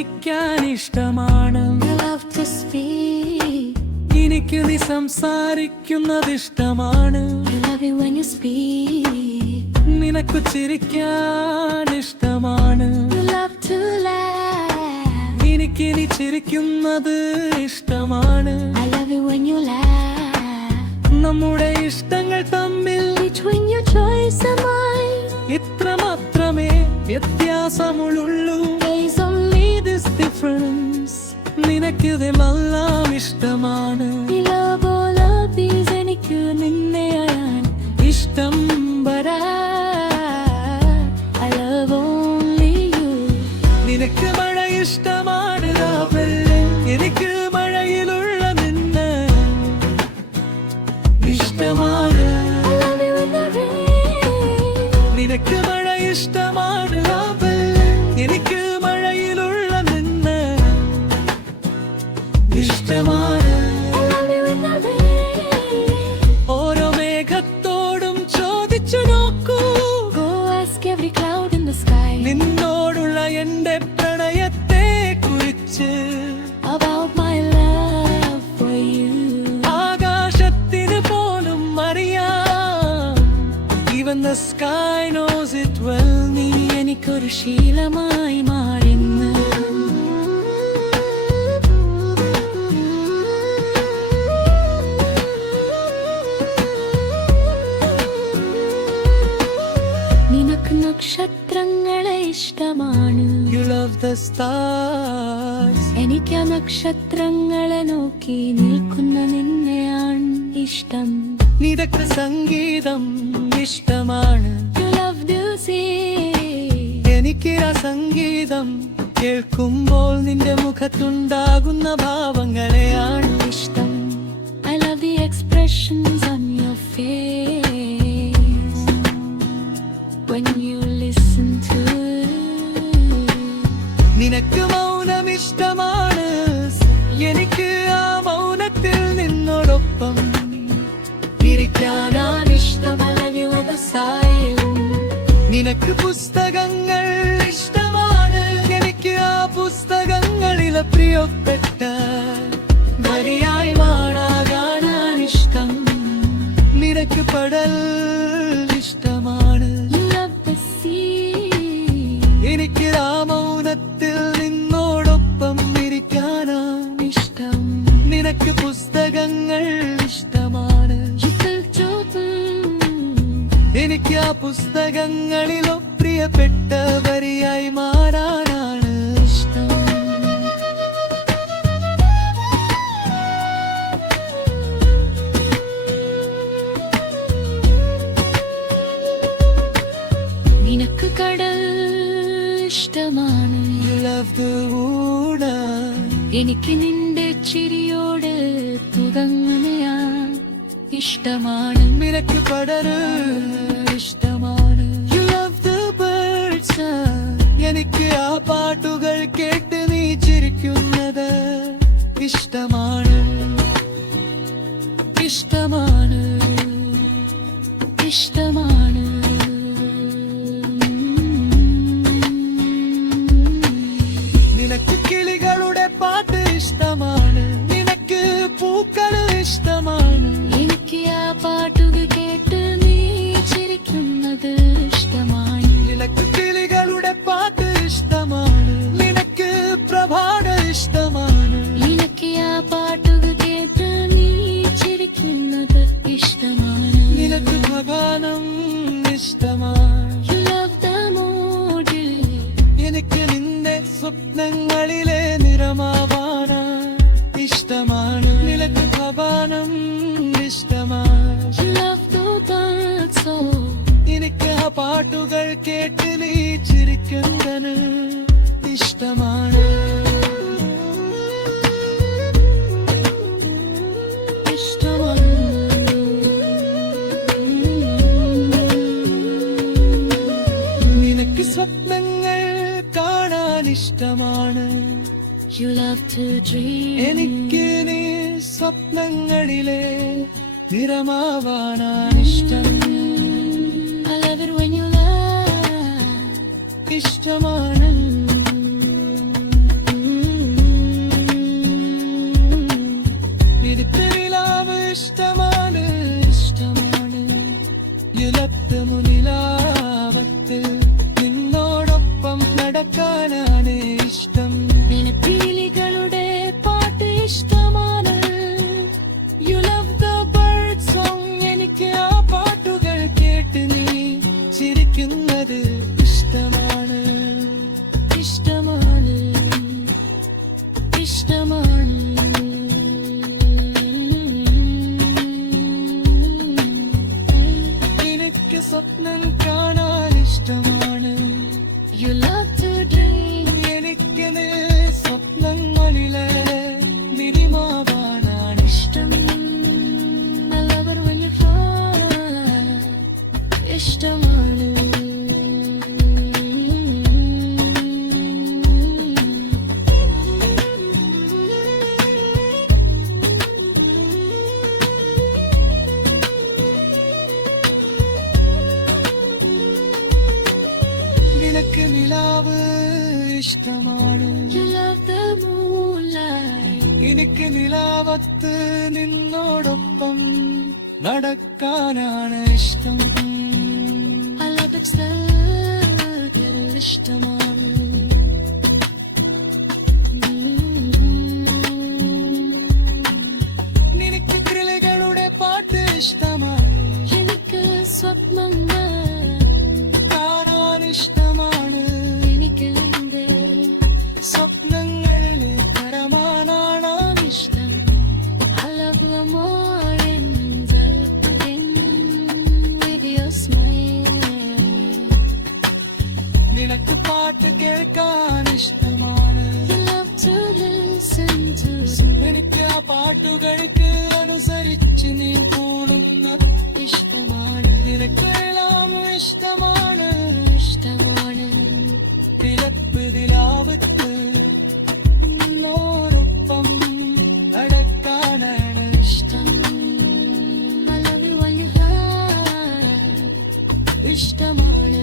സംസാരിക്കാൻ ഇഷ്ടമാണ്. You love to speak. എനിക്ക് നീ സംസാരിക്കുന്നത് ഇഷ്ടമാണ്. I love it when you speak. നിനക്ക് ചിരിക്കാൻ ഇഷ്ടമാണ്. You love to laugh. എനിക്ക് നീ ചിരിക്കുന്നത് ഇഷ്ടമാണ്. I love it when you laugh. നമ്മുടെ ഇഷ്ടങ്ങൾ തമ്മിൽ Between your choice and mine, ഇത്ര മാത്രമേ വ്യത്യാസമുള്ളൂ. there's only This difference. നിനക്കിതെല്ലാം ഇഷ്ടമാണ്. I love all of these. എനിക്ക് നിന്നെയാണ് ഇഷ്ടം. but I love only you. നിനക്ക് മഴ ഇഷ്ടമാണ് രാവിൽ. എനിക്ക് മഴയിലുള്ള നിന്നെ ഇഷ്ടമാണ്. I love you in the rain. നിനക്ക് മഴ ഇഷ്ടമാണ് രാവിൽ. എനിക്ക് മഴയിലുള്ള നിന്നെ ഇഷ്ടമാണ്. I love you in the rain. ഓരോ മേഘത്തോടും ചോദിച്ചു നോക്കൂ, Go ask every cloud in the sky നിന്നോടുള്ള എന്റെ പ്രണയത്തെ കുറിച്ച്. about my love for you. ആകാശത്തിന് പോലും അറിയാം. Even the sky knows it well. നീ എനിക്കൊരു ശീലമായി മാറിന്ന്. നിനക്ക് നക്ഷത്രങ്ങളെ ഇഷ്ടമാണ്. You love the stars. എനിക്ക് ആ നക്ഷത്രങ്ങളെ നോക്കി നിൽക്കുന്ന നിന്നെയാണ് ഇഷ്ടം. നിനക്ക് സംഗീതം ഇഷ്ടമാണ്. You love to sing. എനിക്ക് ആ സംഗീതം കേൾക്കുമ്പോൾ നിന്റെ മുഖത്തുണ്ടാകുന്ന ഭാവങ്ങളെയാണ് ഇഷ്ടം. I love the expressions on your face when you listen to it. നിനക്ക് മൗനം ഇഷ്ടമാണ്. എനിക്ക് ആ മൗനത്തിൽ നിന്നോടൊപ്പം ഇരിക്കാനാണ് ഇഷ്ടം. I love you in the silence. നിനക്ക് പുസ്തകങ്ങൾ ഇഷ്ടമാണ്. എനിക്ക് ആ പുസ്തകങ്ങളിലെ പ്രിയപ്പെട്ട വരിയായി മാറാകാനാണ് ഇഷ്ടം. നിനക്ക് പടൽ ഇഷ്ടമാണ്. You love the sea. എനിക്ക് ആ മൗനത്തിൽ നിന്നോടൊപ്പം ഇരിക്കാനാണ് ഇഷ്ടം. നിനക്ക് പുസ്തകങ്ങൾ ഇഷ്ടമാണ്. You feel too എനിക്ക് ആ പുസ്തകങ്ങളിലോ പ്രിയപ്പെട്ട വരിയായി മാറാനാണ് ഇഷ്ടം. നിനക്ക് കടൽ ഇഷ്ടമാണ്. You love the wood. എനിക്ക് നിന്റെ ചിരിയോട് തുകങ്ങുകയാ ഇഷ്ടമാണ്. നിനക്ക് പടര് ഇഷ്ടമാണ്. You love the birds. എനിക്ക് ആ പാട്ടുകൾ കേട്ട് നീ ചിരിക്കുന്നത് ഇഷ്ടമാണ്. ഇഷ്ടമാണ്. ഇഷ്ടമാണ്. നിനക്ക് കിളികളുടെ പാട്ട് ഇഷ്ടമാണ്. നിനക്ക് പൂക്കൾ ഇഷ്ടമാണ്. എനിക്ക് ആ പാട്ടുകൾ കേട്ട് നീ ചിരിക്കുന്നത് ഇഷ്ടമാണ്. നിനക്ക് കിളികളുടെ പാട്ട് ഇഷ്ടമാണ്. നിനക്ക് പ്രഭാത ഇഷ്ടമാണ്. എനിക്ക് ആ പാട്ടുകൾ കേട്ട് നീ ചിരിക്കുന്നത് ഇഷ്ടമാണ്. നിനക്ക് ഭഗവാനം ഇഷ്ടമാണ്. You love the mood. എനിക്ക് നിന്റെ സ്വപ്നങ്ങളിലെ നിറമാവാന ഇഷ്ടമാണ്. നിനക്ക് ഭഗവാനം ഇഷ്ടമാണ്. You love the dark soul. എനിക്ക് ആ പാട്ടുകൾ കേട്ട് നീ ചിരിക്കുന്നത് ഇഷ്ടമാണ്. ഇഷ്ടമാണ്. നിനക്ക് സ്വപ്നങ്ങൾ കാണാൻ ഇഷ്ടമാണ്. You love to dream. എനിക്ക് നീ സ്വപ്നങ്ങളിലെ നിറമാവാനാണിഷ്ടം. I love it when you laugh. ഇഷ്ടമാണ്. എനിക്ക് നിലാവ് ഇഷ്ടമാണ് ഇഷ്ടമാണ് ഇലത്ത് മുനിലാവത്ത് നിന്നോടൊപ്പം നടക്കാനാണ് ഇഷ്ടം നിലപ്പിളികളുടെ പാട്ട് ഇഷ്ടമാണ് You love the bird song എനിക്ക് ആ പാട്ടുകൾ കേട്ട് നീ ചിരിക്കുന്നത് ഇഷ്ടമാണ് ഇഷ്ടമാണ് ഇഷ്ടമാണ് എനിക്ക് സ്വപ്നം കാണാൻ ഇഷ്ടമാണ് You love to dream എനിക്ക് നീ സ്വപ്നങ്ങളിലെ നിരിമാവാനാണ് ഇഷ്ടം I love it when you fly ഇഷ്ടമാണ് നിനക്ക് നിലാവ് ഇഷ്ടമാണ് You love the moonlight എനിക്ക് നിലാവത്ത് നിന്നോടൊപ്പം നടക്കാനാണ് ഇഷ്ടം I love the ഇഷ്ടമാണ് നിനക്ക് കിളികളുടെ പാട്ട് ഇഷ്ടമാണ് എനിക്ക് സ്വപ്നങ്ങൾ കാണാൻ ഇഷ്ടമാണ് എനിക്ക് എന്റെ സ്വപ്നങ്ങളിൽ പരമാനാണ് ഇഷ്ടം I love the mornings I begin with your smile നിനക്ക് പാട്ട് കേൾക്കാൻ ഇഷ്ടമാണ് You love to listen to എനിക്ക് ആ പാട്ടുകൾക്ക് അനുസരിച്ച് നീ കൂടുന്നത് ഇഷ്ടമാണ് നിനക്ക് എല്ലാം ഇഷ്ടമാണ് ഇഷ്ടമാണ് തിരപ്പ് തിലാവത്ത് നിന്നോടൊപ്പം നടക്കാനാണ് ഇഷ്ടം I love you when you hurt ഇഷ്ടമാണ്